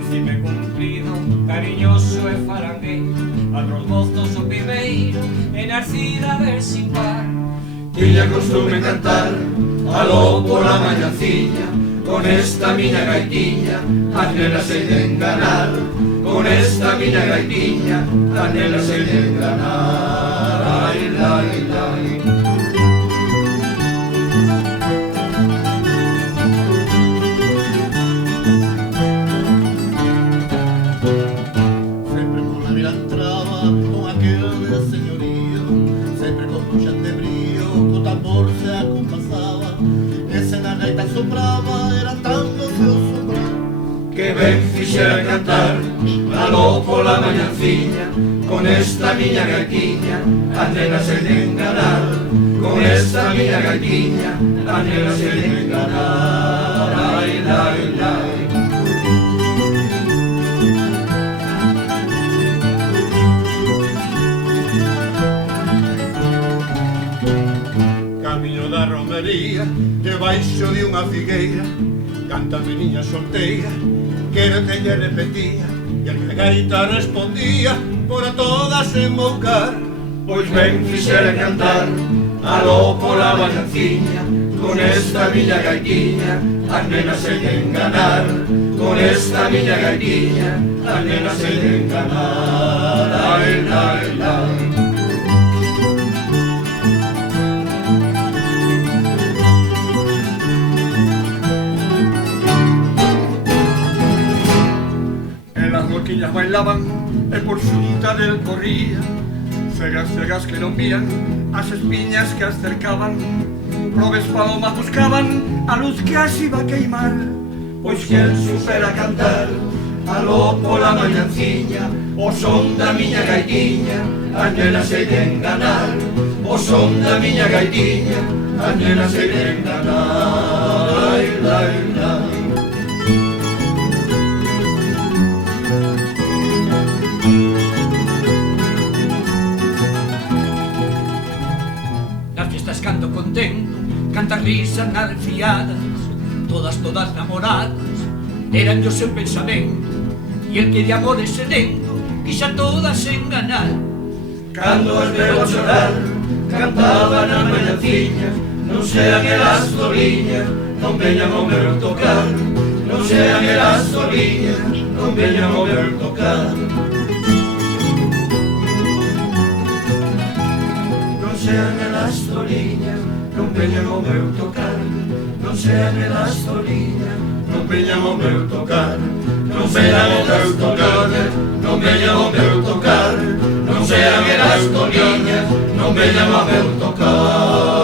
príncipe cumprido, cariñoso e farangueiro, abros mozos o primeiro, e Narcida ver sin par. Tiña costume cantar aló pola mañanciña, con esta miña gaitiña as nenas sei de enganar, con esta miña gaitiña as nenas sei de enganar. Ai, lai, lai. Sempre pola vila entraba con aquel señorío, sempre con puxas de brío, co tambor se acompasaba, ese na gaita sopraba, era tan doce o soprar. Que ben fixera cantar aló pola mañanciña, con esta miña gaitiña as nenas sei de enganar, con esta miña gaitiña as nenas sei de enganar. Ai, lai, lai. Camiño da romería, debaixo de unha figueira, canta a meniña solteira, que era que lle repetía, e a que gaita respondía, por a todas emboucar. Pois ben fixera cantar aló pola mañanciña, con esta miña gaitiña as nenas sei de enganar, con esta miña gaitiña as nenas sei de enganar. Ai, lai, lai. Las loquiñas bailaban e por xunta del corría, cegas, cegas que non vían as espiñas que as cercaban, probes palomas buscaban a luz que as iba a queimar. Pois quen supera cantar aló pola mañanciña, o son da miña gaitiña as nenas sei de enganar, o son da miña gaitiña as nenas sei de enganar. Ai, lai, lai. Nas fiestas canto contento, cantas risas narfiadas, todas namoradas, eran yo seu pensamento, e el que de amores sedento quixo a todas enganar. Cando as veo chorar, cantaban as mañanciñas, non sean elas soliñas, non veñan ao meu tocar, non sean elas soliñas, non veñan ao meu tocar. Non sean elas soliñas, non veñan ao meu tocar, non sean elas soliñas, non veñan ao meu tocar, non veñan ao meu tocar, non veñan ao meu tocar, non sean elas soliñas, non veñan ao meu tocar.